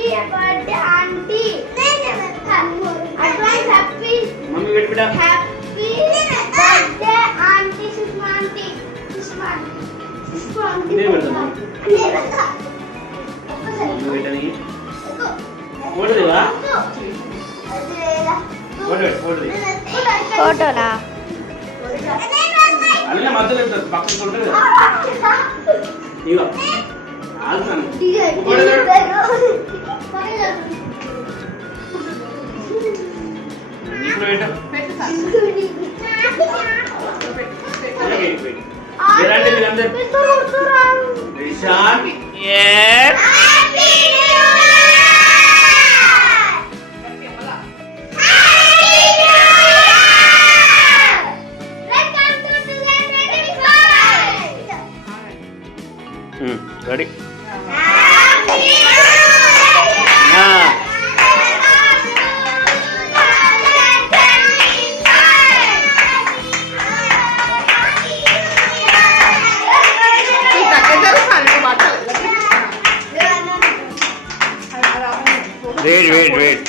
birthday aunty advance happy mummy wait बेटा happy birthday aunty Sushma aunty नहीं बेटा मम्मी बेटा नहीं फोटो देवा फोटो दे फोटोना అన్న మధ్యలో పక్కన ఉంటది ఇగో ఆల్సన్ ఫోటో దే ఇప్పుడు ఎలాంటి మీరందరూ రిషాన్ yes ready wait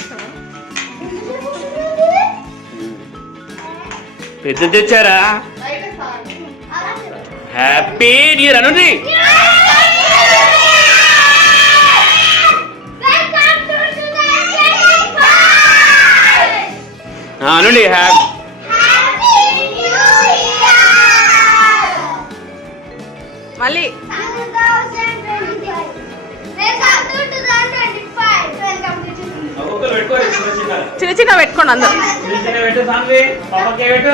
పెద్ద తెచ్చారా హ్యాపీ న్యూ ఇయర్ అనండి అనండి మళ్ళీ చిన్న చిన్న పెట్టుకోండి అందరు పెట్టు సాంగ్వి పాపకే పెట్టు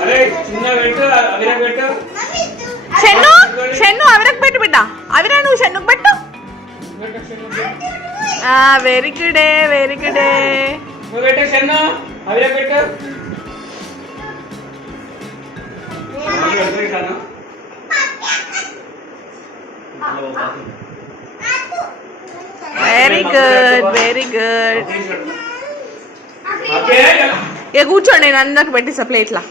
అరే చిన్న పెట్టు అవిరక్ పెట్టు షెన్ను షెన్ను అవిరక్ పెట్టు బిడ్డ అవిరా నువ్వు షెన్నుకు పెట్టు వెరీ గుడ్ వెరీ గుడ్ నువ్వు పెట్టు షెన్ను అవిరక్ పెట్టు వెరీ గుడ్ వెరీ గుడ్ ఇక కూర్చోండి నేను అందరికి పెట్టిస్తా ప్లేట్లా